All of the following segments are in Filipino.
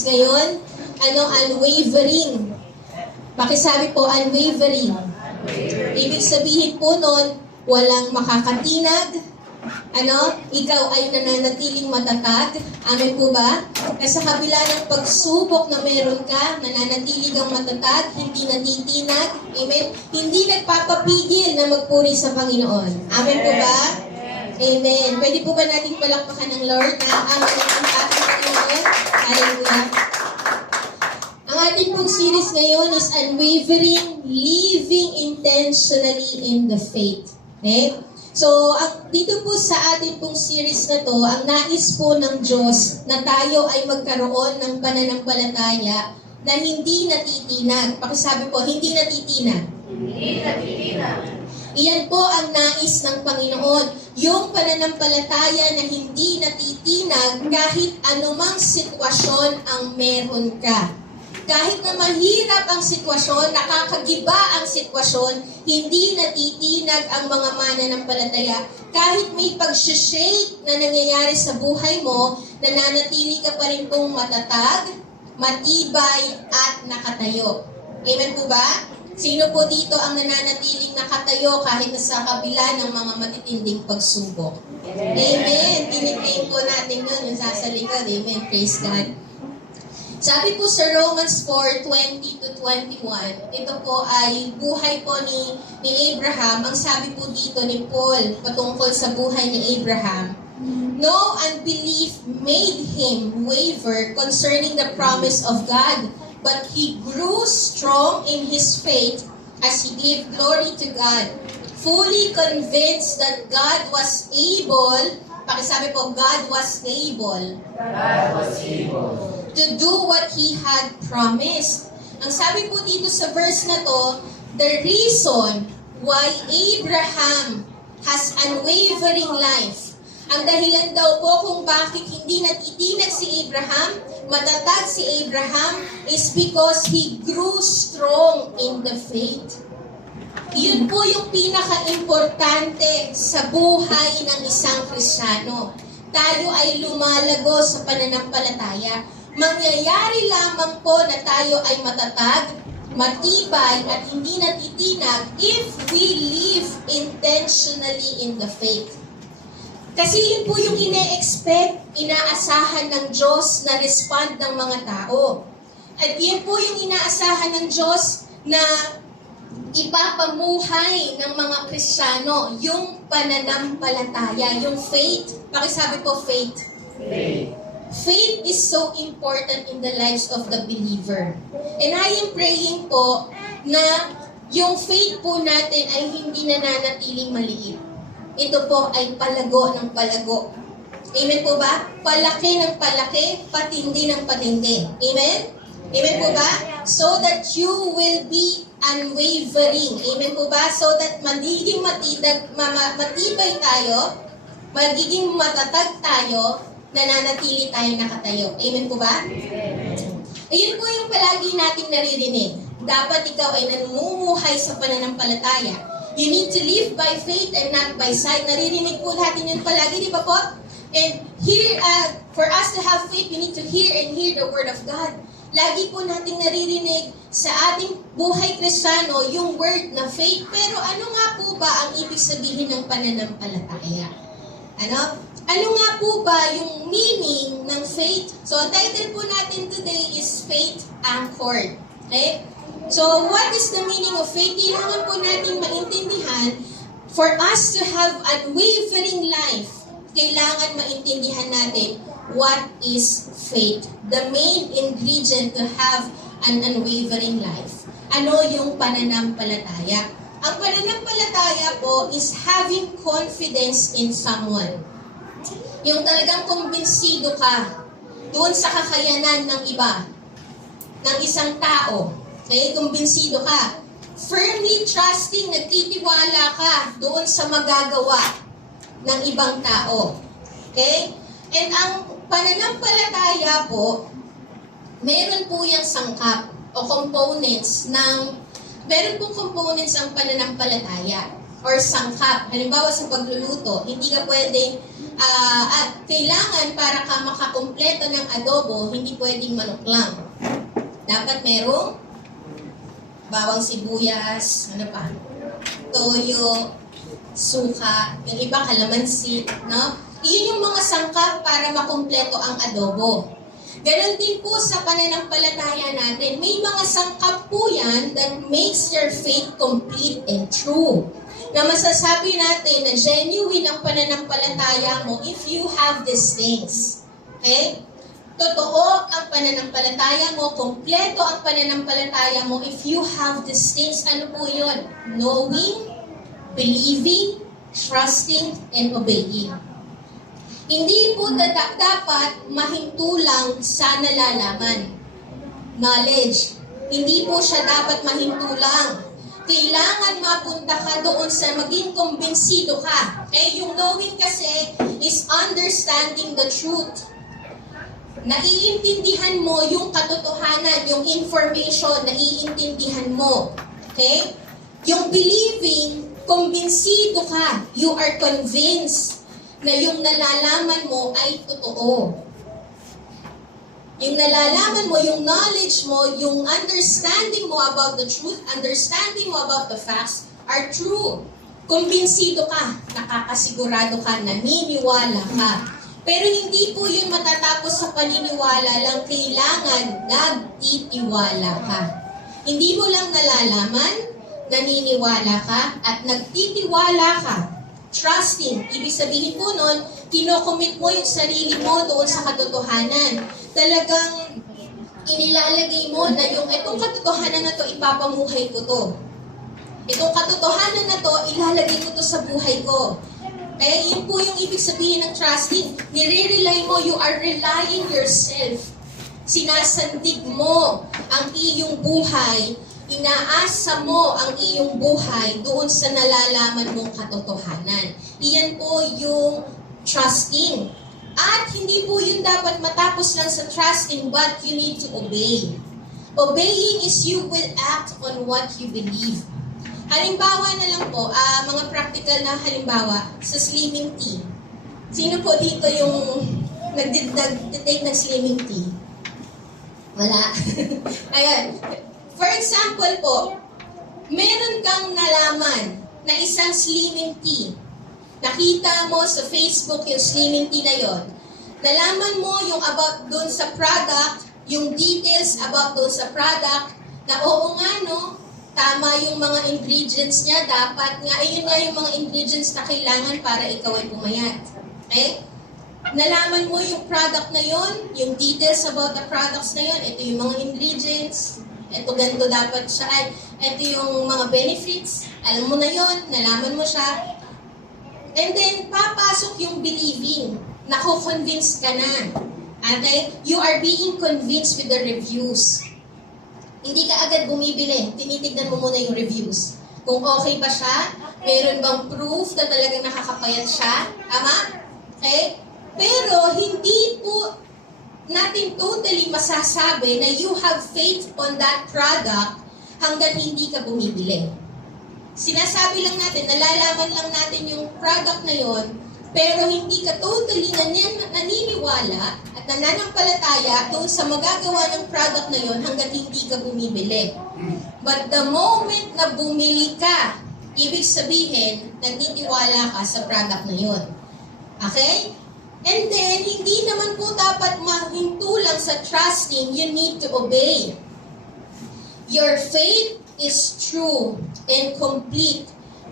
series ngayon, unwavering. Pakisabi po, unwavering. Ibig sabihin po nun, walang makakatinag, ikaw ay nananatiling matatag. Amen po ba? Sa kabila ng pagsubok na meron ka, nananatili kang matatag, hindi natitinag. Amen? Hindi nagpapapigil na magpuri sa Panginoon. Amen po ba? Amen. Pwede po ba natin palakpakan ng Lord na ang ating Panginoon? Hallelujah. Ang ating pong series ngayon is Unwavering, Living Intentionally in the Faith. Okay? So, dito po sa ating pong series na to, ang nais po ng Diyos na tayo ay magkaroon ng pananampalataya na hindi natitinag. Pakisabi po, hindi natitinag. Hindi natitinag. Iyan po ang nais ng Panginoon. Yung pananampalataya na hindi natitinag kahit anumang sitwasyon ang meron ka. Kahit na mahirap ang sitwasyon, nakakagiba ang sitwasyon, hindi natitinag ang mga mananampalataya. Kahit may pag-shake na nangyayari sa buhay mo, nananatili ka pa rin pong matatag, matibay, at nakatayo. Amen po ba? Sino po dito ang nananatiling nakatayo kahit sa kabila ng mga matitinding pagsubok? Amen. Tiniklaim po natin yun, yung sasalikod. Amen. Praise God. Sabi po sa Romans 4:20-21, ito po ay buhay po ni Abraham. Ang sabi po dito ni Paul patungkol sa buhay ni Abraham, no unbelief made him waver concerning the promise of God, but he grew strong in his faith as he gave glory to God, fully convinced that God was able, pakisabi po, God was able. God was able To do what He had promised. Ang sabi po dito sa verse na to, the reason why Abraham has unwavering life. Ang dahilan daw po kung bakit hindi natitinag si Abraham, matatag si Abraham, is because he grew strong in the faith. Yun po yung pinaka-importante sa buhay ng isang Kristiyano. Tayo ay lumalago sa pananampalataya. Mangyayari lamang po na tayo ay matatag, matibay, at hindi natitinag if we live intentionally in the faith. Kasi yun po yung ine-expect, inaasahan ng Diyos na respond ng mga tao. At yun po yung inaasahan ng Diyos na ipapamuhay ng mga Kristiyano, yung pananampalataya, yung faith. Pakisabi po, faith. faith. Faith is so important in the lives of the believer. And I am praying po na yung faith po natin ay hindi nananatiling maliit. Ito po ay palago ng palago. Amen po ba? Palaki ng palaki, patindi ng patindi. Amen? Amen po ba? So that you will be unwavering. Amen po ba? So that magiging matibay tayo, magiging matatag tayo, nananatili tayo nakatayo. Amen po ba? Ayun po yung palagi nating naririnig. Dapat ikaw ay namumuhay sa pananampalataya. You need to live by faith and not by sight. Naririnig po natin yun palagi, di ba po? And here, for us to have faith, we need to hear and hear the Word of God. Lagi po nating naririnig sa ating buhay Kristiyano yung word na faith. Pero ano nga po ba ang ibig sabihin ng pananampalataya? Ano nga po ba yung meaning ng faith? So, ang title po natin today is Faith Anchored. Okay? So, what is the meaning of faith? Kailangan po natin maintindihan, for us to have unwavering life, kailangan maintindihan natin what is faith. The main ingredient to have an unwavering life. Ano yung pananampalataya? Ang pananampalataya po is having confidence in someone. Yung talagang kumbinsido ka doon sa kakayanan ng iba, ng isang tao. Okay? Kumbinsido ka. Firmly trusting, nagtitiwala ka doon sa magagawa ng ibang tao. Okay? And ang pananampalataya po, meron po yung sangkap o components ng, meron pong components ang pananampalataya or sangkap. Halimbawa sa pagluluto, hindi ka pwedeng At kailangan para ka makakumpleto ng adobo, hindi pwedeng manok lang. Dapat merong bawang sibuyas, ano pa? Toyo, suka, yung iba kalamansi, no? Iyon yung mga sangkap para makumpleto ang adobo. Ganon din po sa pananampalataya natin. May mga sangkap po yan that makes your faith complete and true. Na masasabi natin na genuine ang pananampalataya mo if you have these things. Okay? Totoo ang pananampalataya mo, kompleto ang pananampalataya mo if you have these things. Ano po yun? Knowing, believing, trusting, and obeying. Hindi po dapat mahintulang sa nalalaman. Knowledge. Hindi po siya dapat mahintulang. Kailangan mapunta ka doon sa maging kumbinsido ka. Okay? Yung knowing kasi is understanding the truth. Naiintindihan mo yung katotohanan, yung information, naiintindihan mo. Okay? Yung believing, kumbinsido ka. You are convinced na yung nalalaman mo ay totoo. Yung nalalaman mo, yung knowledge mo, yung understanding mo about the truth, understanding mo about the facts are true. Kumbinsido ka, nakakasigurado ka, naniniwala ka. Pero hindi po yun matatapos sa paniniwala lang, kailangan nagtitiwala ka. Hindi mo lang nalalaman, naniniwala ka, at nagtitiwala ka. Trusting, ibig sabihin po nun, kinocommit mo yung sarili mo doon sa katotohanan. Talagang inilalagay mo na yung itong katotohanan na to, ipapamuhay ko to. Itong katotohanan na to, ilalagay ko to sa buhay ko. Kaya yun po yung ibig sabihin ng trusting. Nire-rely mo, you are relying yourself. Sinasandig mo ang iyong buhay, inaasa mo ang iyong buhay doon sa nalalaman mong katotohanan. Iyan po yung trusting. At hindi po yun dapat matapos lang sa trusting, but you need to obey. Obeying is you will act on what you believe. Halimbawa na lang po, mga practical na halimbawa, sa slimming tea. Sino po dito yung nag-take ng slimming tea? Wala. Ayan. For example po, meron kang nalaman na isang slimming tea. Nakita mo sa Facebook yung slimming tea na yon. Nalaman mo yung about doon sa product, yung details about doon sa product, na oo nga no, tama yung mga ingredients niya, dapat nga, ayun nga yung mga ingredients na kailangan para ikaw ay pumayat. Okay? Nalaman mo yung product na yon, yung details about the products na yon, ito yung mga ingredients, ito ganito dapat siya, ito yung mga benefits, alam mo na yon, nalaman mo siya. And then, papasok yung believing, nako-convince ka na. Okay? You are being convinced with the reviews. Hindi ka agad bumibili, tinitignan mo muna yung reviews. Kung okay ba siya, meron bang proof na talagang nakakapayat siya, tama? Okay? Pero, hindi po natin totally masasabi na you have faith on that product hanggang hindi ka bumibili. Sinasabi lang natin, nalalaman lang natin yung product na yon, pero hindi ka totally naniniwala at nananampalataya doon sa magagawa ng product na yon hanggang hindi ka bumibili. But the moment na bumili ka, ibig sabihin, naniniwala ka sa product na yon. Okay? And then, hindi naman po dapat mahintulang sa trusting, you need to obey. Your faith is true and complete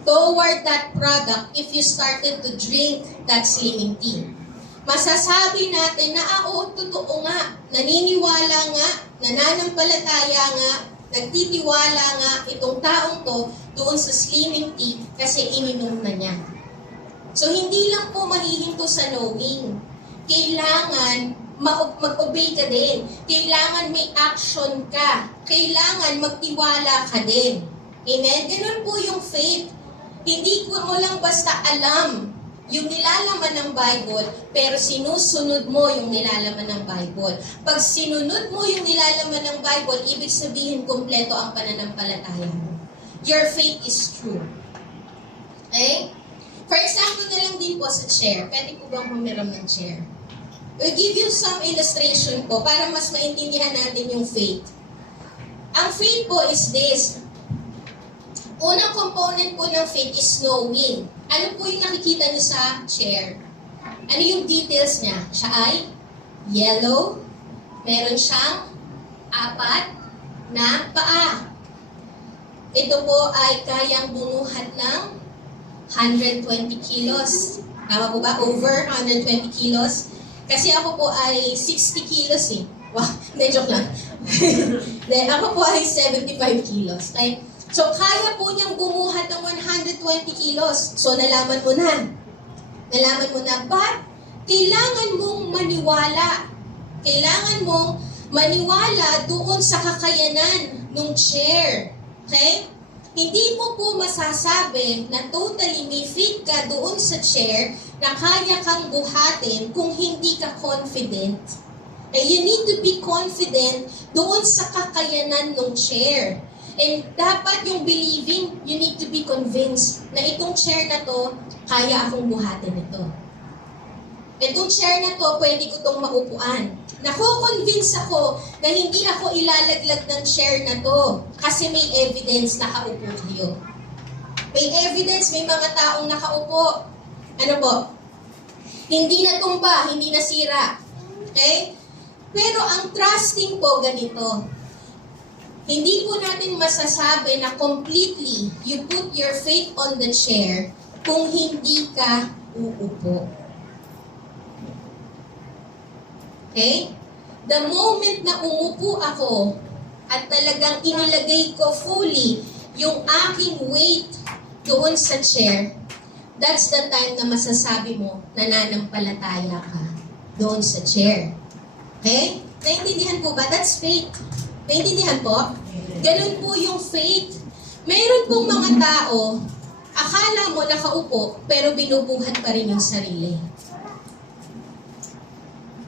toward that product if you started to drink that slimming tea. Masasabi natin na totoo nga, naniniwala nga, nananampalataya nga, nagtitiwala nga itong taong to doon sa slimming tea kasi ininom na niya. So, hindi lang po mahihinto sa knowing. Kailangan mag-obey ka din. Kailangan may action ka. Kailangan magtiwala ka din. Amen? Ganun po yung faith. Hindi mo lang basta alam yung nilalaman ng Bible, pero sinusunod mo yung nilalaman ng Bible. Pag sinunod mo yung nilalaman ng Bible, ibig sabihin kumpleto ang pananampalataya mo. Your faith is true. Okay? For example na lang din po sa chair. Pwede po bang humiram ng chair? We'll give you some illustration po para mas maintindihan natin yung faith. Ang faith po is this. Unang component po ng faith is knowing. Ano po yung nakikita niyo sa chair? Ano yung details niya? Siya ay yellow. Meron siyang 4 na paa. Ito po ay kayang bumuhat ng 120 kilos. Tama po ba? Over 120 kilos. Kasi ako po ay 60 kilos eh. Wow, hindi, joke lang. Then, ako po ay 75 kilos. Okay? So, kaya po niyang bumuhat ng 120 kilos. So, nalaman mo na. Nalaman mo na. But, kailangan mong maniwala. Kailangan mong maniwala doon sa kakayanan ng chair. Okay? Hindi mo po masasabi na totally may faith ka doon sa chair na kaya kang buhatin kung hindi ka confident. Okay? You need to be confident doon sa kakayanan ng chair. And dapat yung believing, you need to be convinced na itong chair na to, kaya akong buhatin ito. Itong chair na to, pwede ko itong maupuan. Nako-convince ako na hindi ako ilalaglag ng chair na to kasi may evidence nakaupo kayo. May evidence, may mga taong nakaupo. Ano po? Hindi natumba, hindi nasira. Okay? Pero ang trusting po ganito. Hindi po natin masasabi na completely you put your faith on the chair kung hindi ka uupo. Okay? The moment na umupo ako at talagang inilagay ko fully yung aking weight doon sa chair, that's the time na masasabi mo na nananampalataya ka doon sa chair. Okay? Naintindihan po ba? That's faith. Naintindihan po? Ganun po yung faith. Mayroon pong mga tao, akala mo nakaupo, pero binubuhat pa rin yung sarili.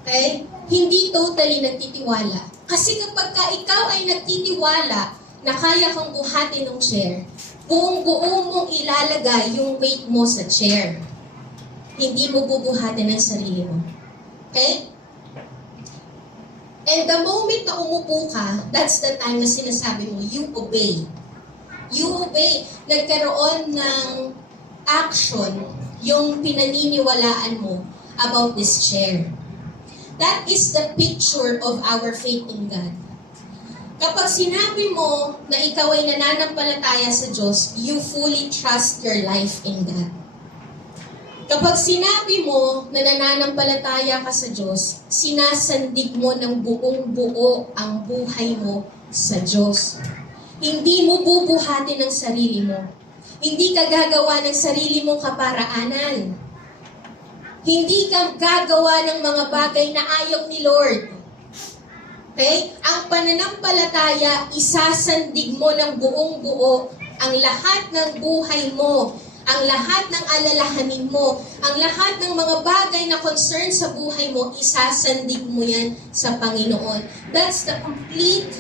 Okay? Hindi totally nagtitiwala. Kasi kapag ka ikaw ay nagtitiwala na kaya kang buhatin ng chair, buong-buo mong ilalagay yung weight mo sa chair. Hindi mo bubuhatin ng sarili mo. Okay? And the moment na umupo ka, that's the time na sinasabi mo, you obey. You obey. Nagkaroon ng action yung pinaniniwalaan mo about this chair. That is the picture of our faith in God. Kapag sinabi mo na ikaw ay nananampalataya sa Diyos, you fully trust your life in God. Kapag sinabi mo na nananampalataya ka sa Diyos, sinasandig mo ng buong-buo ang buhay mo sa Diyos. Hindi mo bubuhatin ang sarili mo. Hindi ka gagawa ng sarili mong kaparaanan. Hindi ka gagawa ng mga bagay na ayaw ni Lord. Okay? Ang pananampalataya, isasandig mo ng buong-buo ang lahat ng buhay mo, ang lahat ng alalahanin mo, ang lahat ng mga bagay na concern sa buhay mo, isasandig mo yan sa Panginoon. That's the complete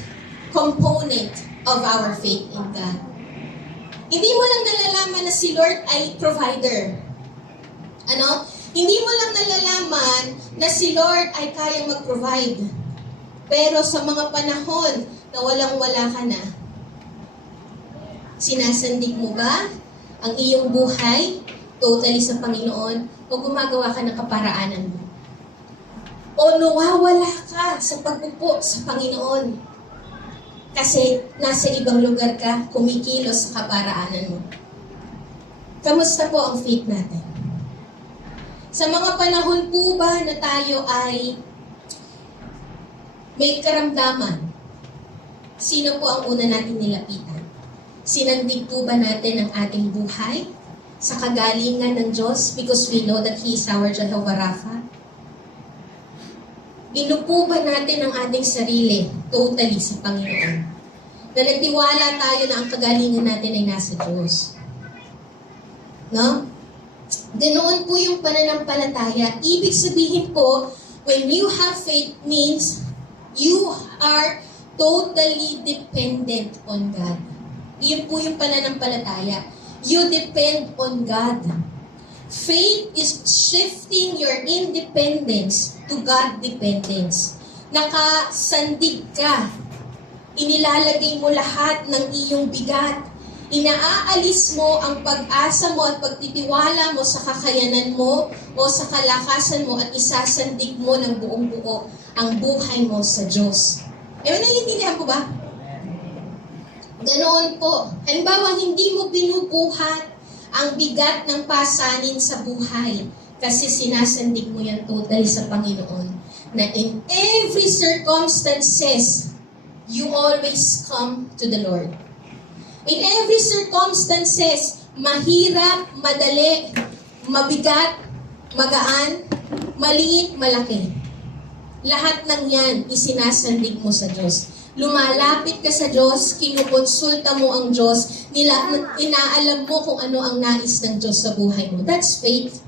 component of our faith in God. Hindi mo lang nalalaman na si Lord ay provider. Ano? Hindi mo lang nalalaman na si Lord ay kayang mag-provide. Pero sa mga panahon na walang-wala ka na, sinasandig mo ba ang iyong buhay totally sa Panginoon o gumagawa ka ng kaparaanan mo? O nawawala ka sa pagpupo sa Panginoon kasi nasa ibang lugar ka, kumikilos sa kaparaanan mo? Kamusta po ang faith natin? Sa mga panahon po ba na tayo ay may karamdaman, sino po ang una natin nilapitan? Sinandig po ba natin ang ating buhay sa kagalingan ng Diyos because we know that He is our Jehovah Rapha? Inupo ba natin ang ating sarili totally sa Panginoon? Na nagtiwala tayo na ang kagalingan natin ay nasa Diyos. No? Ganoon po yung pananampalataya. Ibig sabihin po, when you have faith means you are totally dependent on God. Iyon po yung pananampalataya. You depend on God. Faith is shifting your independence to God dependence. Nakasandig ka. Inilalagay mo lahat ng iyong bigat. Inaalis mo ang pag-asa mo at pagtitiwala mo sa kakayanan mo o sa kalakasan mo at isasandig mo ng buong buo ang buhay mo sa Diyos. Naiintindihan po ba? Ganoon po. Halimbawa, hindi mo binubuhat ang bigat ng pasanin sa buhay kasi sinasandig mo yan totally sa Panginoon. Na in every circumstances, you always come to the Lord. In every circumstances, mahirap, madali, mabigat, magaan, maliit, malaki. Lahat ng yan, isinasandig mo sa Diyos. Lumalapit ka sa Diyos, kinukonsulta mo ang Diyos, inaalam mo kung ano ang nais ng Diyos sa buhay mo. That's faith.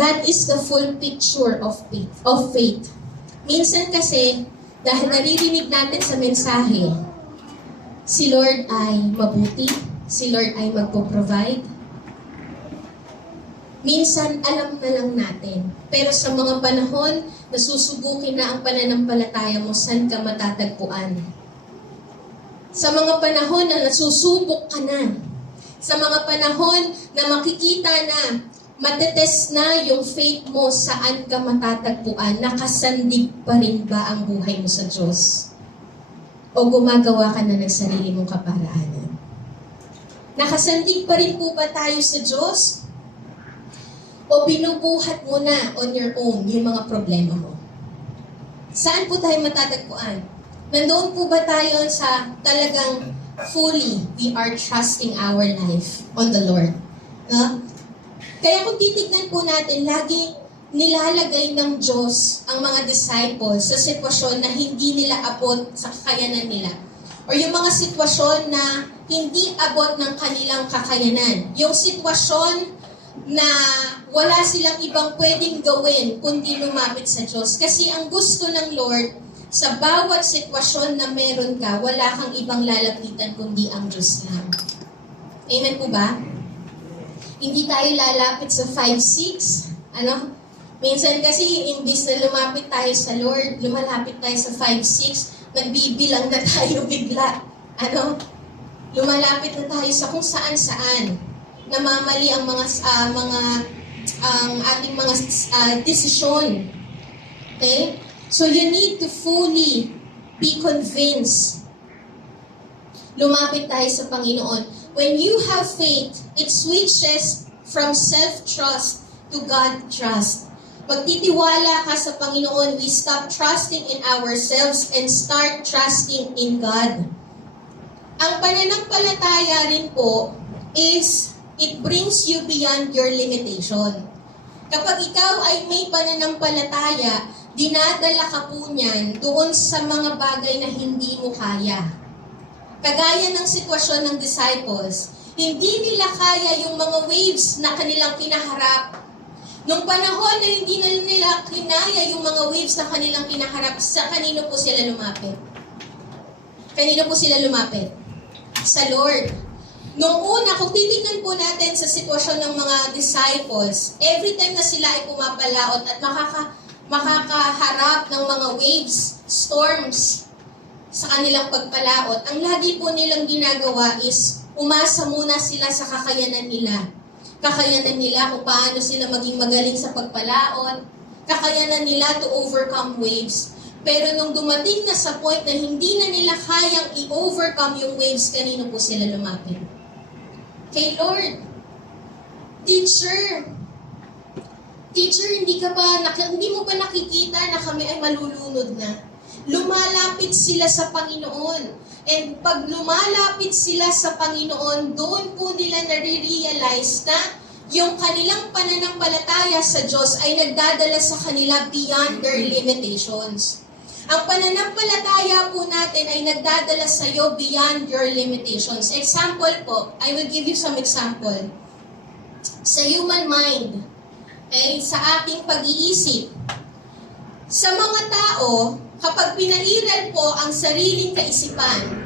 That is the full picture of faith. Minsan kasi, dahil naririnig natin sa mensahe, si Lord ay mabuti, si Lord ay magpo-provide. Minsan, alam na lang natin. Pero sa mga panahon na susubukin na ang pananampalataya mo, saan ka matatagpuan? Sa mga panahon na nasusubok ka na, sa mga panahon na makikita na, matetest na yung faith mo, saan ka matatagpuan? Nakasandig pa rin ba ang buhay mo sa Diyos? O gumagawa ka na ng sarili mong kaparaanan? Nakasandig pa rin po ba tayo sa Diyos? O binubuhat mo na on your own yung mga problema mo? Saan po tayo matatagpuan? Nandoon po ba tayo sa talagang fully we are trusting our life on the Lord? No? Kaya kung titignan po natin, lagi nilalagay ng Diyos ang mga disciples sa sitwasyon na hindi nila abot sa kakayanan nila. Or yung mga sitwasyon na hindi abot ng kanilang kakayanan. Yung sitwasyon na wala silang ibang pwedeng gawin kundi lumapit sa Diyos. Kasi ang gusto ng Lord, sa bawat sitwasyon na meron ka, wala kang ibang lalapitan kundi ang Diyos lang. Amen po ba? Hindi tayo lalapit sa 5-6. Minsan kasi, imbis na lumapit tayo sa Lord, lumalapit tayo sa 5-6, nagbibilang na tayo bigla. Lumalapit na tayo sa kung saan-saan. Namamali ang ating mga desisyon. Okay? So you need to fully be convinced. Lumapit tayo sa Panginoon. When you have faith, it switches from self-trust to God-trust. Magtitiwala ka sa Panginoon, we stop trusting in ourselves and start trusting in God. Ang pananampalataya rin po is, it brings you beyond your limitation. Kapag ikaw ay may pananampalataya, dinadala ka po niyan doon sa mga bagay na hindi mo kaya. Kagaya ng sitwasyon ng disciples, hindi nila kaya yung mga waves na kanilang kinaharap. Nung panahon na hindi na nila kinaya yung mga waves na kanilang kinaharap, sa kanino po sila lumapit? Kanino po sila lumapit? Sa Lord. Nung una, kung titignan po natin sa sitwasyon ng mga disciples, every time na sila ay pumapalaot at makakaharap ng mga waves, storms, sa kanilang pagpalaot, ang lagi po nilang ginagawa is umasa muna sila sa kakayanan nila. Kakayanan nila kung paano sila maging magaling sa pagpalaot, kakayanan nila to overcome waves. Pero nung dumating na sa point na hindi na nila kayang i-overcome yung waves, kanino po sila lumapit? Kay Lord. Teacher, hindi mo ba nakikita na kami ay malulunod na? Lumalapit sila sa Panginoon. And pag lumalapit sila sa Panginoon, doon po nila nare-realize na yung kanilang pananampalataya sa Diyos ay nagdadala sa kanila beyond their limitations. Ang pananampalataya po natin ay nagdadala sa iyo beyond your limitations. Example po, I will give you some example. Sa human mind, sa ating pag-iisip, sa mga tao, kapag pinairal po ang sariling kaisipan,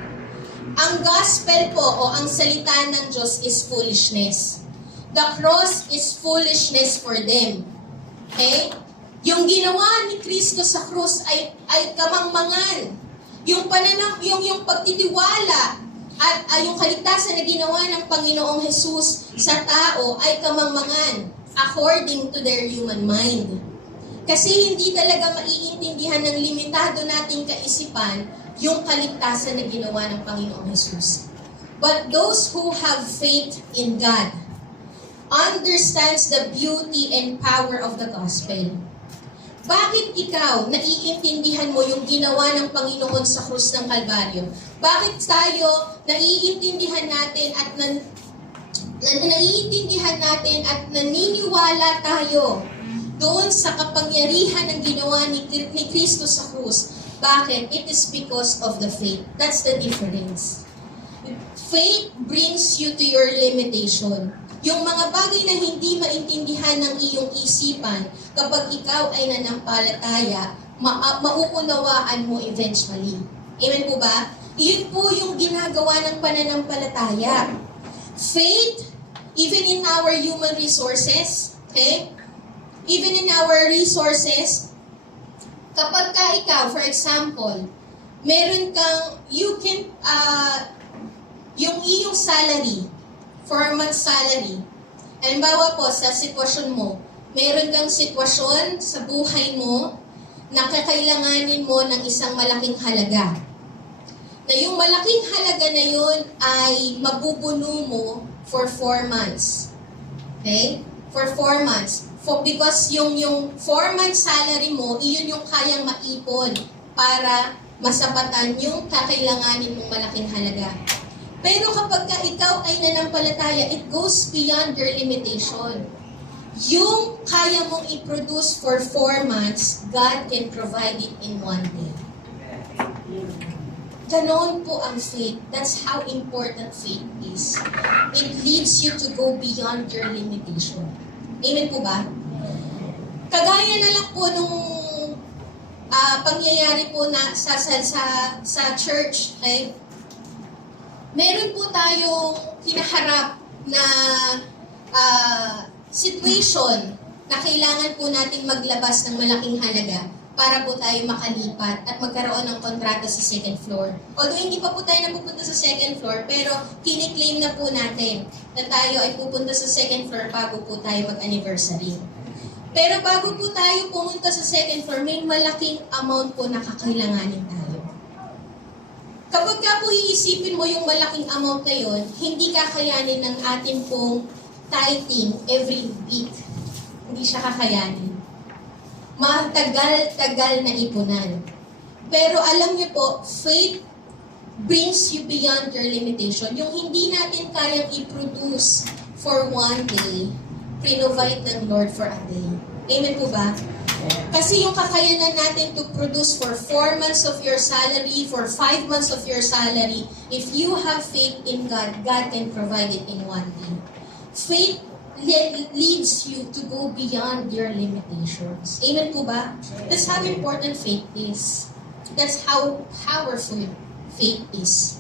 ang gospel po o ang salita ng Diyos is foolishness. the cross is foolishness for them. Okay? Yung ginawa ni Kristo sa krus ay kamangmangan. Yung pagtitiwala at yung kaligtasan na ginawa ng Panginoong Jesus sa tao ay kamangmangan according to their human mind. Kasi hindi talaga maiintindihan ng limitado nating kaisipan yung kaligtasan na ginawa ng Panginoong Jesus. But those who have faith in God understands the beauty and power of the gospel. Bakit ikaw naiintindihan mo yung ginawa ng Panginoon sa krus ng Kalbaryo? Bakit tayo naiintindihan natin at naniniwala tayo doon sa kapangyarihan ng ginawa ni Kristo sa krus? Bakit? It is because of the faith. That's the difference. Faith brings you to your limitation. Yung mga bagay na hindi maintindihan ng iyong isipan, kapag ikaw ay nanampalataya, mauunawaan mo eventually. Amen po ba? Iyon po yung ginagawa ng pananampalataya. Faith, even in our human resources, okay? Even in our resources, kapag ka ikaw, for example, meron kang, yung iyong salary, 4 months salary. Halimbawa po, sa sitwasyon mo, meron kang sitwasyon sa buhay mo na kakailanganin mo ng isang malaking halaga. Na yung malaking halaga na yun ay mabubuno mo for 4 months. Okay? For 4 months. Because yung 4 months salary mo, iyon yung kayang maipon para masapatan yung kakailanganin mong malaking halaga. Pero kapag ka ikaw ay nanampalataya, it goes beyond your limitation. Yung kaya mong i-produce for 4 months, God can provide it in 1 day. Ganon po ang faith. That's how important faith is. It leads you to go beyond your limitation. Amen po ba? Kagaya na lang po nung pangyayari po na sa church, okay? Meron po tayong hinaharap na situation na kailangan po nating maglabas ng malaking halaga para po tayo makalipat at magkaroon ng kontrata sa second floor. Although hindi pa po tayo napupunta sa second floor, pero kiniklaim na po natin na tayo ay pupunta sa second floor bago po tayo mag-anniversary. Pero bago po tayo pumunta sa second floor, may malaking amount po na kakailanganin tayo. Kapag ka po iisipin mo yung malaking amount na yun, hindi kakayanin ng ating pong tithing every week. Hindi siya kakayanin. Matagal-tagal na ipunan. Pero alam niyo po, faith brings you beyond your limitation. Yung hindi natin kayang i-produce for 1 day, provide ng Lord for a day. Amen po ba? Kasi yung kakayanan natin to produce for 4 months of your salary, for 5 months of your salary, if you have faith in God, God can provide it in 1 day. Faith leads you to go beyond your limitations. Amen po ba? That's how important faith is. That's how powerful faith is.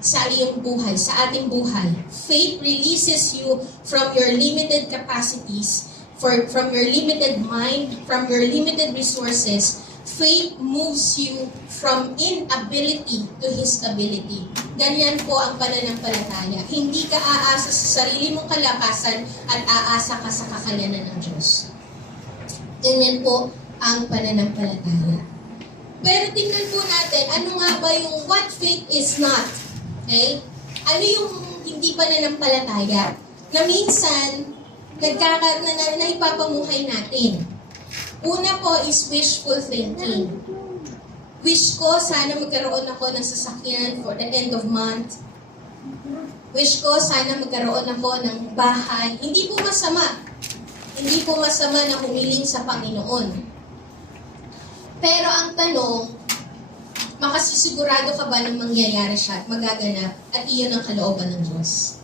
Sa iyong buhay, sa ating buhay. Faith releases you from your limited capacities, from your limited mind, from your limited resources. Faith moves you from inability to His ability. Ganyan po ang pananampalataya. Hindi ka aasa sa sarili mong kalakasan at aasa ka sa kakayanan ng Diyos. Ganyan po ang pananampalataya. Pero tingnan po natin, ano nga ba yung what faith is not? Okay? Ano yung hindi pananampalataya? Na minsan, na ipapamuhay natin. Una po is wishful thinking. Wish ko, sana magkaroon ako ng sasakyan for the end of month. Wish ko, sana magkaroon ako ng bahay. Hindi po masama. Hindi po masama na humiling sa Panginoon. Pero ang tanong, makasisigurado ka ba na mangyayari siya at magaganap at iyon ang kalooban ng Diyos?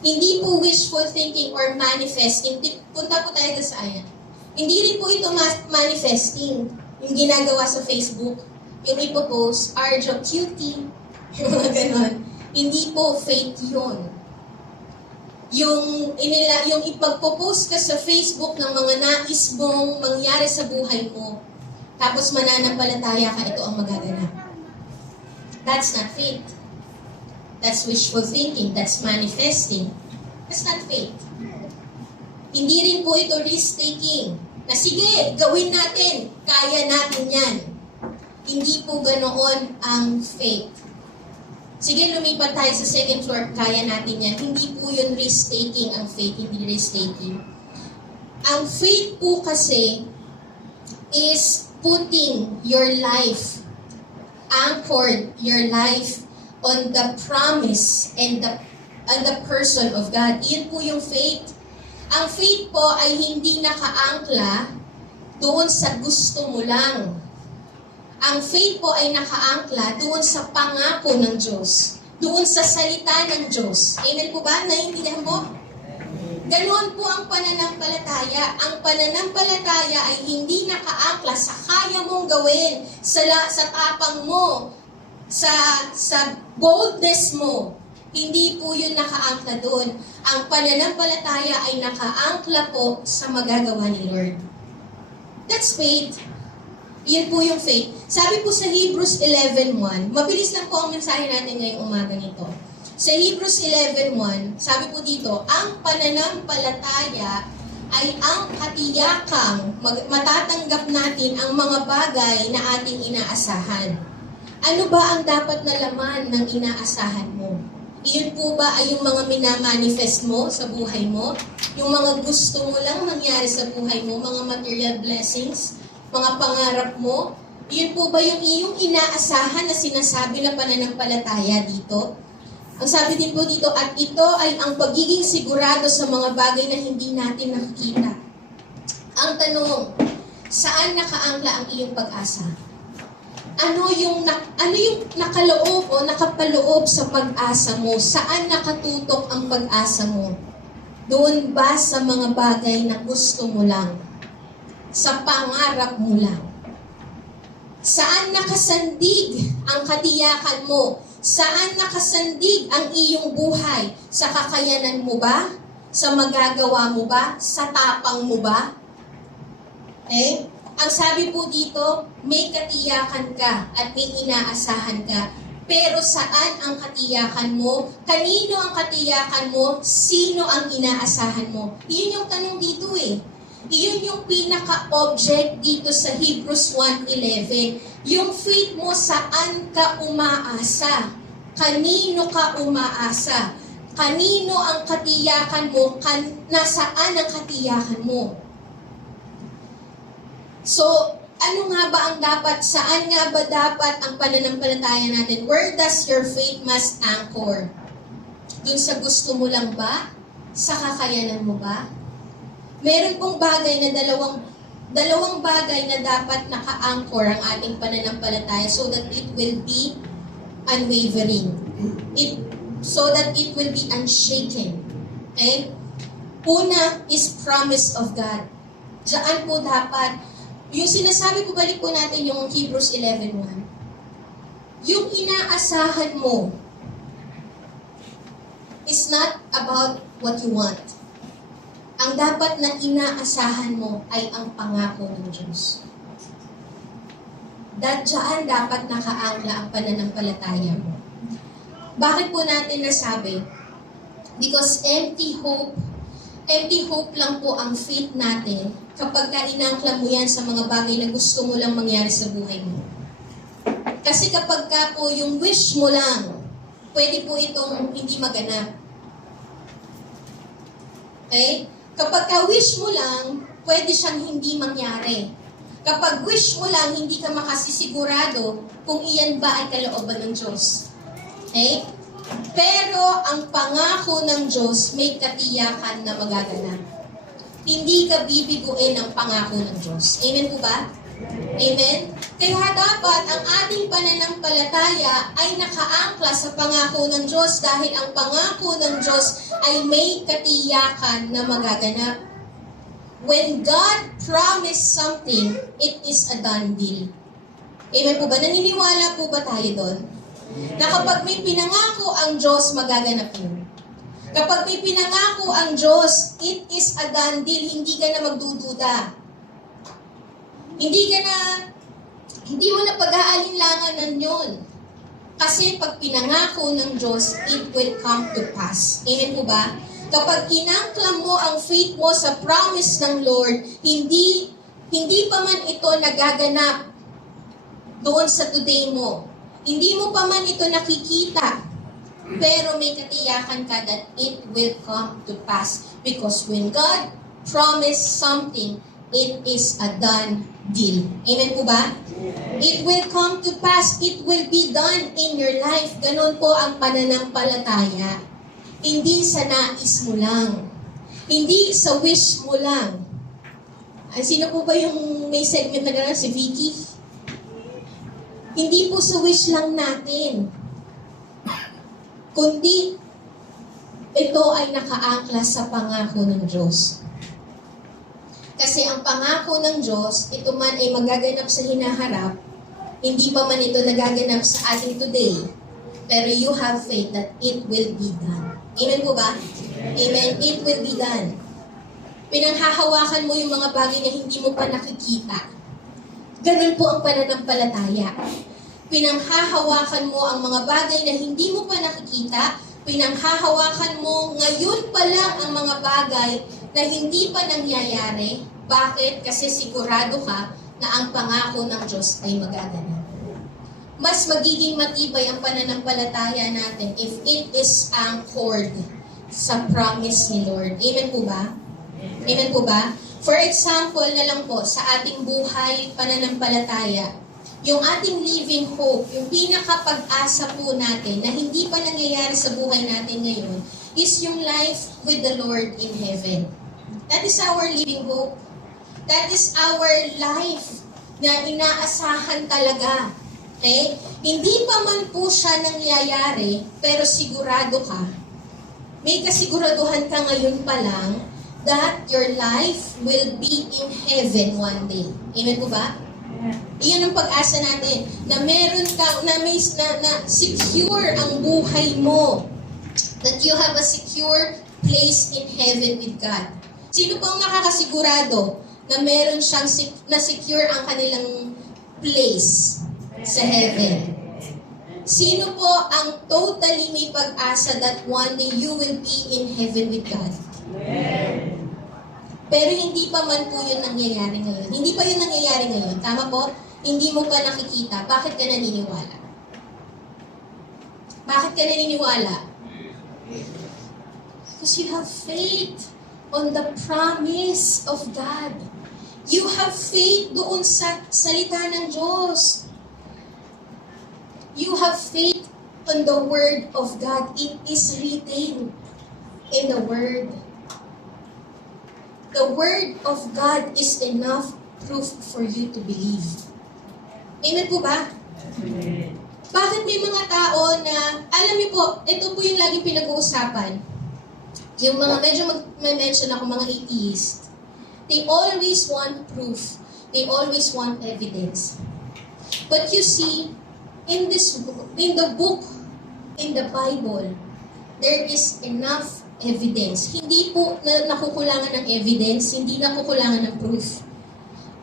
Hindi po wishful thinking or manifesting. Punta po tayo sa ayan. Hindi rin po ito manifesting. Yung ginagawa sa Facebook, yung ipopost, Arjo cutie, yung mga ganon. Hindi po faith yun. yung ipagpo-post ka sa Facebook ng mga nais mong mangyari sa buhay mo, tapos mananampalataya ka, ito ang magaganap. That's not faith. That's wishful thinking. That's manifesting. That's not faith. Hindi rin po ito risk-taking. Na sige, gawin natin. Kaya natin yan. Hindi po ganoon ang faith. Sige, lumipat tayo sa second floor. Kaya natin yan. Hindi po yun risk-taking ang faith. Hindi risk-taking. Ang faith po kasi is putting your life, anchored your life on the promise and the person of God. Iyon po yung faith. Ang faith po ay hindi nakaangkla doon sa gusto mo lang. Ang faith po ay nakaangkla doon sa pangako ng Diyos. Doon sa salita ng Diyos. Amen po ba? Naiintindihan mo? Ganoon po ang pananampalataya. Ang pananampalataya ay hindi nakaangkla sa kaya mong gawin, sa tapang mo, sa boldness mo. Hindi po yun nakaangkla doon. Ang pananampalataya ay nakaangkla po sa magagawa ni Lord. That's faith. Yun po yung faith. Sabi po sa Hebrews 11:1, mabilis lang po ang mensahe natin ngayong umaga nito. Sa Hebrews 11:1, sabi po dito, ang pananampalataya ay ang katiyakang matatanggap natin ang mga bagay na ating inaasahan. Ano ba ang dapat na laman ng inaasahan mo? Iyon po ba ay yung mga minamanifest mo sa buhay mo? Yung mga gusto mo lang mangyari sa buhay mo, mga material blessings, mga pangarap mo? Iyon po ba yung iyong inaasahan na sinasabi na pananampalataya dito? Ang sabi din po dito, at ito ay ang pagiging sigurado sa mga bagay na hindi natin nakikita. Ang tanong, saan nakaangla ang iyong pag-asa? Ano yung nakaloob o nakapaloob sa pag-asa mo? Saan nakatutok ang pag-asa mo? Doon ba sa mga bagay na gusto mo lang? Sa pangarap mo lang? Saan nakasandig ang katiyakan mo? Saan nakasandig ang iyong buhay? Sa kakayanan mo ba? Sa magagawa mo ba? Sa tapang mo ba? Ang sabi po dito, may katiyakan ka at may inaasahan ka. Pero saan ang katiyakan mo? Kanino ang katiyakan mo? Sino ang inaasahan mo? Iyon yung tanong dito Iyon yung pinaka-object dito sa Hebrews 1:11. Yung faith mo, saan ka umaasa? Kanino ka umaasa? Kanino ang katiyakan mo? Nasaan ang katiyakan mo? So, ano nga ba ang dapat? Saan nga ba dapat ang pananampalataya natin? Where does your faith must anchor? Dun sa gusto mo lang ba? Sa kakayanan mo ba? Meron pong bagay na dalawang bagay na dapat naka-anchor ang ating pananampalataya so that it will be unwavering. So that it will be unshaken. Okay? Una is promise of God. Diyan po dapat, yung sinasabi po, balik po natin yung Hebrews 11:1. Yung inaasahan mo is not about what you want. Ang dapat na inaasahan mo ay ang pangako ng Diyos. Diyan dapat nakaangla ang pananampalataya mo. Bakit po natin nasabi? Because empty hope lang po ang faith natin kapag inangkla mo yan sa mga bagay na gusto mo lang mangyari sa buhay mo. Kasi kapag ka po yung wish mo lang, pwede po itong hindi maganap. Okay? Kapag ka wish mo lang, pwede siyang hindi mangyari. Kapag wish mo lang, hindi ka makasisigurado kung iyan ba ay kalooban ng Diyos. Okay? Pero ang pangako ng Diyos may katiyakan na magaganap. Hindi ka bibiguin ng pangako ng Diyos. Amen po ba? Amen? Kaya dapat ang ating pananampalataya ay nakaangkla sa pangako ng Diyos dahil ang pangako ng Diyos ay may katiyakan na magaganap. When God promised something, it is a done deal. Amen po ba? Naniniwala po ba tayo doon? Na kapag may pinangako ang Diyos, magaganap yun. Kapag may pinangako ang Diyos, it is a done deal, hindi ka na magdududa. Hindi mo na pag-aalinlanganan yun. Kasi pag pinangako ng Diyos, it will come to pass. Amen po ba? Kapag inangklam mo ang faith mo sa promise ng Lord, hindi pa man ito nagaganap doon sa today mo. Hindi mo pa man ito nakikita. Pero may katiyakan ka that it will come to pass. Because when God promised something, it is a done deal. Amen po ba? It will come to pass. It will be done in your life. Ganon po ang pananampalataya. Hindi sa nais mo lang. Hindi sa wish mo lang. Sino po ba yung may segment na gano'n? Si Vicky? Hindi po sa wish lang natin. Kundi, ito ay nakaangkla sa pangako ng Diyos. Kasi ang pangako ng Diyos, ito man ay magaganap sa hinaharap, hindi pa man ito nagaganap sa ating today, pero you have faith that it will be done. Amen po ba? Amen. It will be done. Pinanghahawakan mo yung mga bagay na hindi mo pa nakikita. Ganun po ang pananampalataya. Pinanghahawakan mo ang mga bagay na hindi mo pa nakikita. Pinanghahawakan mo ngayon pa lang ang mga bagay na hindi pa nangyayari. Bakit? Kasi sigurado ka na ang pangako ng Diyos ay magaganap. Mas magiging matibay ang pananampalataya natin if it is anchored sa promise ni Lord. Amen po ba? Amen po ba? For example na lang po, sa ating buhay pananampalataya, yung ating living hope, yung pinakapag-asa po natin na hindi pa nangyayari sa buhay natin ngayon, is yung life with the Lord in heaven. That is our living hope. That is our life na inaasahan talaga. Okay? Hindi pa man po siya nangyayari, pero sigurado ka, may kasiguraduhan ka ngayon pa lang that your life will be in heaven one day. Amen po ba? Iyan ang pag-asa natin, na meron ka, na secure ang buhay mo. That you have a secure place in heaven with God. Sino pang nakakasigurado na meron siyang na secure ang kanilang place sa heaven? Sino po ang totally may pag-asa that one day you will be in heaven with God? Pero hindi pa man po yun nangyayari ngayon. Hindi pa yun nangyayari ngayon. Tama po? Hindi mo pa nakikita. Bakit ka naniniwala? Bakit ka naniniwala? Because you have faith on the promise of God. You have faith doon sa salita ng Diyos. You have faith on the Word of God. It is written in the Word. The Word of God is enough proof for you to believe. Amen po ba? Amen. Bakit may mga tao na, alam niyo po, ito po yung laging pinag-uusapan. Yung mga medyo mag-mention ako, mga atheist. They always want proof. They always want evidence. But you see, in the book, in the Bible, there is enough evidence. Hindi po nakukulangan ng evidence, hindi nakukulangan ng proof.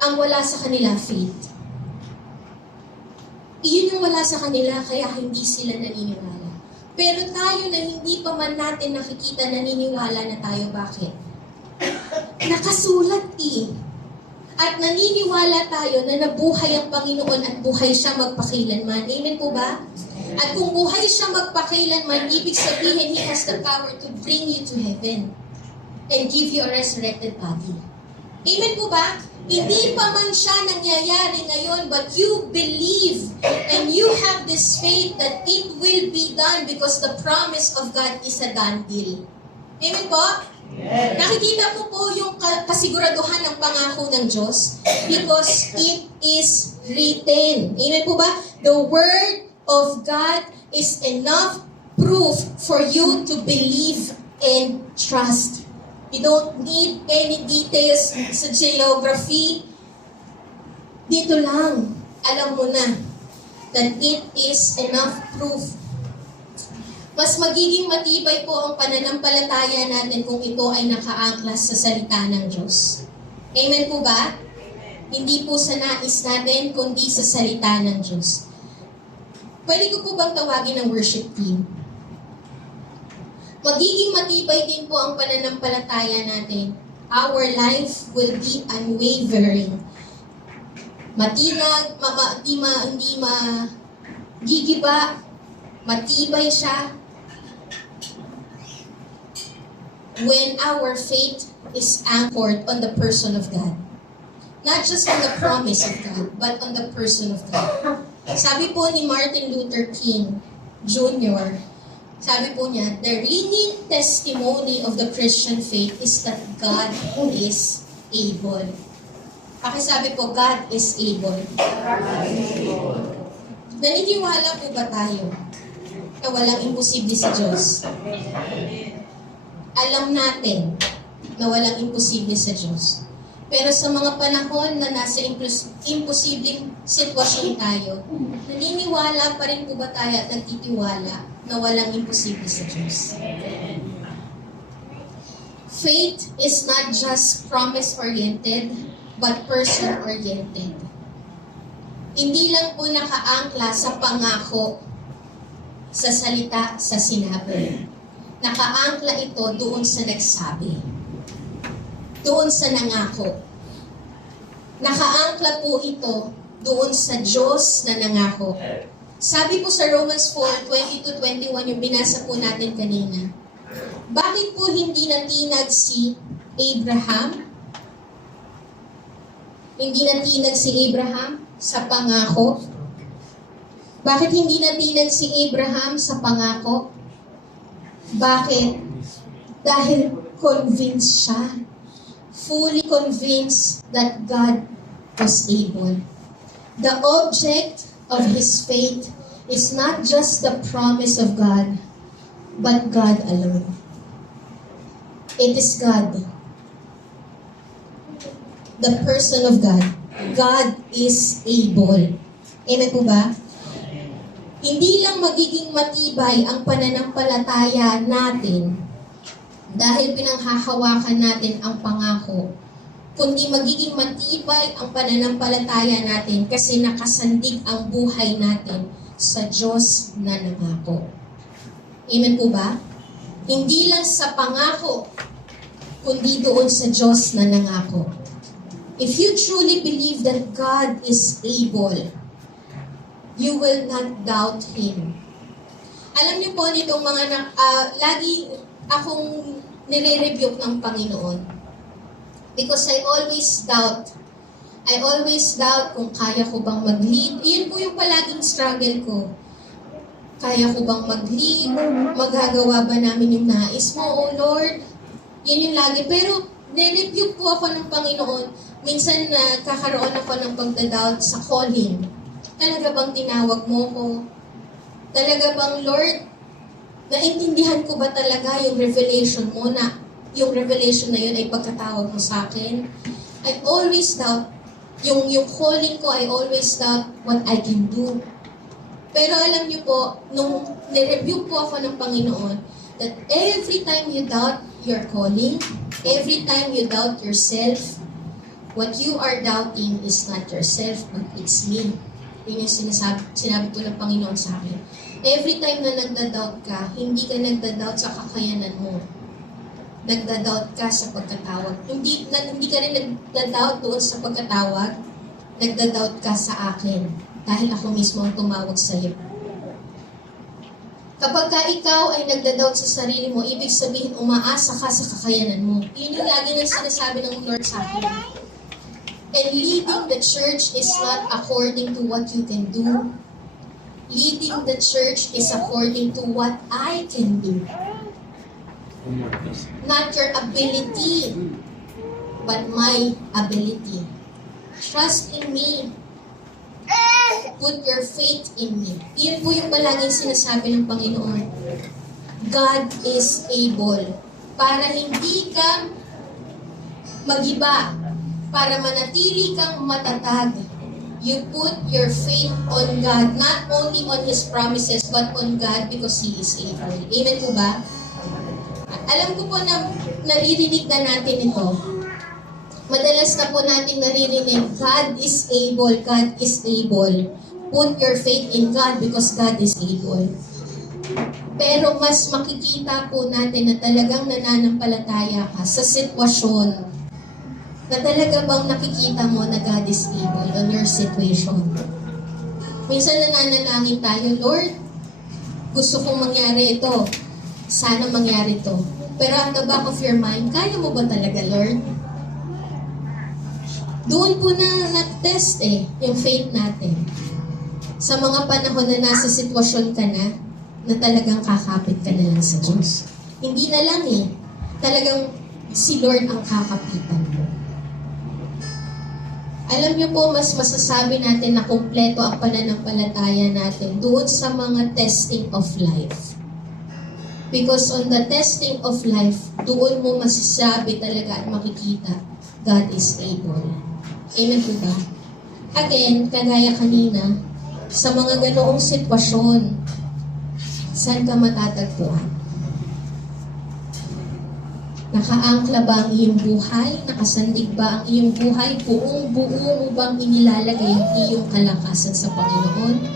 Ang wala sa kanila, faith. Iyon yung wala sa kanila, kaya hindi sila naniniwala. Pero tayo na hindi pa man natin nakikita, naniniwala na tayo. Bakit? Nakasulat eh. At naniniwala tayo na nabuhay ang Panginoon at buhay siya magpakilanman. Amen po ba? At kung buhay siya magpakailanman, ibig sabihin, He has the power to bring you to heaven and give you a resurrected body. Amen po ba? Hindi pa man siya nangyayari ngayon, but you believe and you have this faith that it will be done because the promise of God is a done deal. Amen po? Yes. Nakikita po yung kasiguraduhan ng pangako ng Diyos because it is written. Amen po ba? The Word of God is enough proof for you to believe and trust. You don't need any details sa geography. Dito lang, alam mo na that it is enough proof. Mas magiging matibay po ang pananampalataya natin kung ito ay nakaangklas sa salita ng Diyos. Amen po ba? Hindi po sa nais natin, kundi sa salita ng Diyos. Pwede ko po bang tawagin ang worship team? Magiging matibay din po ang pananampalataya natin. Our life will be unwavering. Matinag, hindi gigiba, matibay siya. When our faith is anchored on the person of God. Not just on the promise of God, but on the person of God. Sabi po ni Martin Luther King Jr., sabi po niya, the ringing testimony of the Christian faith is that God is able. Pakisabi po, God is able. Naniniwala po ba tayo na walang imposible sa Diyos? Alam natin na walang imposible sa Diyos. Pero sa mga panahon na nasa imposibleng sitwasyon tayo, naniniwala pa rin po ba tayo at nagtitiwala na walang imposible sa Diyos? Faith is not just promise-oriented, but person-oriented. Hindi lang po nakaangkla sa pangako, sa salita, sa sinabi. Nakaangkla ito doon sa nagsabi. Doon sa nangako. Nakaangkla po ito doon sa Diyos na nangako. Sabi po sa Romans 4:20-21, yung binasa po natin kanina. Bakit po hindi natinag si Abraham? Hindi natinag si Abraham sa pangako? Bakit hindi natinag si Abraham sa pangako? Bakit? Dahil convinced siya. Fully convinced that God was able. The object of his faith is not just the promise of God, but God alone. It is God. The person of God. God is able. Amen po ba? Hindi lang magiging matibay ang pananampalataya natin dahil pinanghahawakan natin ang pangako, kundi magiging matibay ang pananampalataya natin kasi nakasandig ang buhay natin sa Diyos na nangako. Amen po ba? Hindi lang sa pangako, kundi doon sa Diyos na nangako. If you truly believe that God is able, you will not doubt Him. Alam niyo po nitong mga lagi akong nire-rebuke ng Panginoon. Because I always doubt. I always doubt kung kaya ko bang mag-lead. Iyon po yung palaging struggle ko. Kaya ko bang mag-lead? Magagawa ba namin yung nais mo, O Lord? Yun yung lagi. Pero nire-rebuke po ako ng Panginoon. Minsan kakaroon ako ng pagdadoubt sa calling. Talaga bang tinawag mo ko? Talaga bang, Lord, naintindihan ko ba talaga yung revelation mo na yung revelation na yun ay pagkatawag mo sa akin? I always doubt. Yung calling ko, I always doubt what I can do. Pero alam niyo po, nung nireview po ako ng Panginoon, that every time you doubt your calling, every time you doubt yourself, what you are doubting is not yourself, but it's me. Yun yung sinabi po ng Panginoon sa akin. Every time na nagda-doubt ka, hindi ka nagda-doubt sa kakayanan mo. Nagda-doubt ka sa pagkatawag. Hindi ka rin nagda-doubt doon sa pagkatawag. Nagda-doubt ka sa akin. Dahil ako mismo ang tumawag sa iyo. Kapag ka ikaw ay nagda-doubt sa sarili mo, ibig sabihin umaasa ka sa kakayanan mo. Yun yung lagi nang sinasabi ng Lord sa akin. And leading the church is not according to what you can do. Leading the church is according to what I can do. Not your ability, but my ability. Trust in me. Put your faith in me. Yun po yung palaging sinasabi ng Panginoon. God is able. Para hindi ka mag-iba. Para manatili kang matatag. You put your faith on God, not only on His promises, but on God because He is able. Amen po ba? Alam ko po na naririnig na natin ito. Madalas na po natin naririnig, God is able, God is able. Put your faith in God because God is able. Pero mas makikita po natin na talagang nananampalataya ka sa sitwasyon na talaga bang nakikita mo na God is able on your situation. Minsan nananalangin tayo, Lord, gusto kong mangyari ito. Sana mangyari ito. Pero at the back of your mind, kaya mo ba talaga, Lord? Doon po na nag-test yung faith natin. Sa mga panahon na nasa sitwasyon ka na talagang kakapit ka na lang sa Diyos. Hindi na lang talagang si Lord ang kakapitan mo. Alam niyo po, mas masasabi natin na kumpleto ang pananampalataya natin doon sa mga testing of life. Because on the testing of life, doon mo masasabi talaga at makikita, God is able. Amen po ba? Again, kagaya kanina, sa mga ganoong sitwasyon, saan ka matatagpuan? Nakaangkla ba ang iyong buhay? Nakasandig ba ang iyong buhay? Buong-buo mo bang inilalagay ang iyong kalakasan sa Panginoon?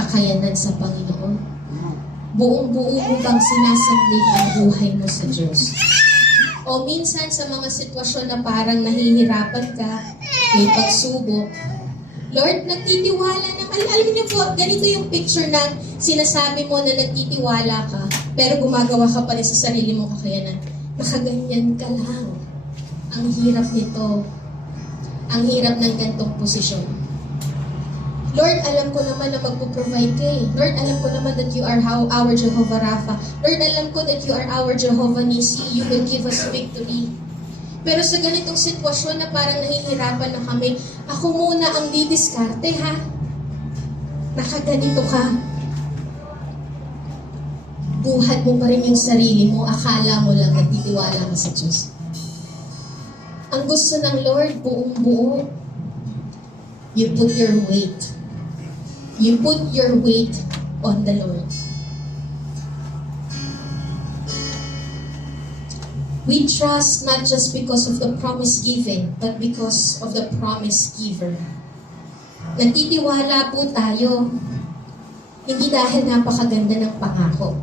Kakayanan sa Panginoon? Buong-buo mo bang sinasandig ang buhay mo sa Diyos? O minsan sa mga sitwasyon na parang nahihirapan ka, may pagsubok, Lord, nagtitiwala naman. Alam niyo po, ganito yung picture ng sinasabi mo na nagtitiwala ka, pero gumagawa ka pa rin sa sarili mong kakayanan. Nakaganyan ka lang. Ang hirap nito. Ang hirap ng gantong posisyon. Lord, alam ko naman na magpo-provide ka eh. Lord, alam ko naman that you are our Jehovah Rapha. Lord, alam ko that you are our Jehovah Nissi. You will give us victory. Pero sa ganitong sitwasyon na parang nahihirapan na kami, ako muna ang didiskarte ha. Nakaganito ka. Buhat mo pa rin yung sarili mo, akala mo lang nagtitiwala ka sa Diyos. Ang gusto ng Lord, buong-buo, you put your weight. You put your weight on the Lord. We trust not just because of the promise given, but because of the promise giver. Nagtitiwala po tayo, hindi dahil napakaganda ng pangako,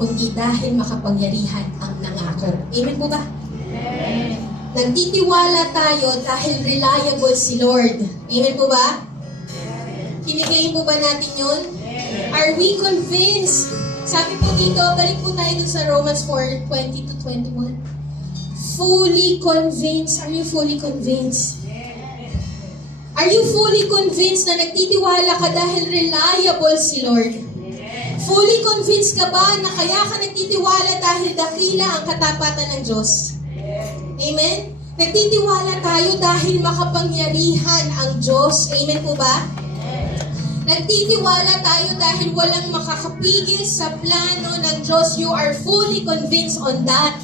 kundi dahil makapangyarihan ang nangako. Amen po ba? Amen. Nagtitiwala tayo dahil reliable si Lord. Amen po ba? Kinigayin po ba natin yun? Are we convinced? Sabi po dito, balik po tayo dun sa Romans 4:20 to 21. Fully convinced. Are you fully convinced? Are you fully convinced na nagtitiwala ka dahil reliable si Lord? Fully convinced ka ba na kaya ka nagtitiwala dahil dakila ang katapatan ng Diyos? Amen? Nagtitiwala tayo dahil makapangyarihan ang Diyos. Amen po ba? Nagtitiwala tayo dahil walang makakapigil sa plano ng Diyos. You are fully convinced on that.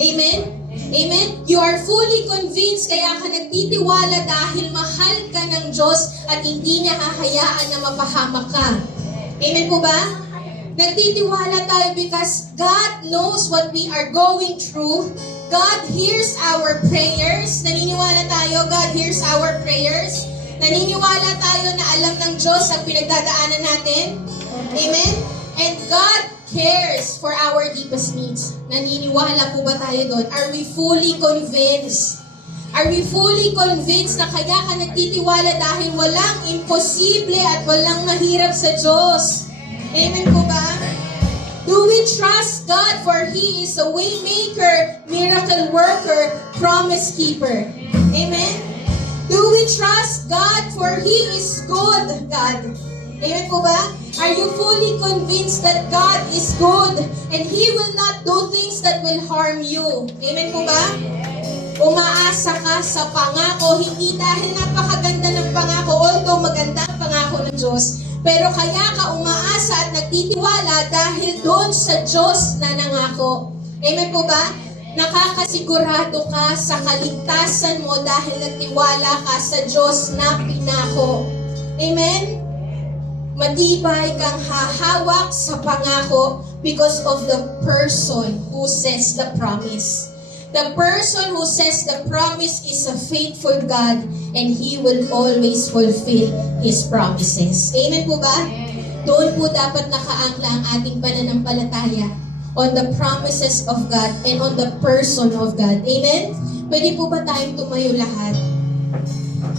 Amen? Amen? You are fully convinced kaya ka nagtitiwala dahil mahal ka ng Diyos at hindi niya hahayaan na mapahamak ka. Amen po ba? Nagtitiwala tayo because God knows what we are going through. God hears our prayers. Naniniwala tayo, God hears our prayers. Naniniwala tayo na alam ng Diyos ang pinagdadaanan natin. Amen? And God cares for our deepest needs. Naniniwala po ba tayo doon? Are we fully convinced? Are we fully convinced na kaya ka nagtitiwala dahil walang imposible at walang mahirap sa Diyos? Amen po ba? Do we trust God for He is a way maker, miracle worker, promise keeper? Amen? Do we trust God for He is good, God? Amen po ba? Are you fully convinced that God is good and He will not do things that will harm you? Amen po ba? Umaasa ka sa pangako, hindi dahil napakaganda ng pangako, although maganda ang pangako ng Diyos, pero kaya ka umaasa at nagtitiwala dahil doon sa Diyos na nangako. Amen po ba? Nakakasigurado ka sa kaligtasan mo dahil nagtiwala ka sa Diyos na pinako. Amen? Matibay kang hahawak sa pangako because of the person who says the promise. The person who says the promise is a faithful God and He will always fulfill His promises. Amen po ba? Doon po dapat nakaangla ang ating pananampalataya on the promises of God and on the person of God. Amen? Pwede po ba tayong tumayo lahat?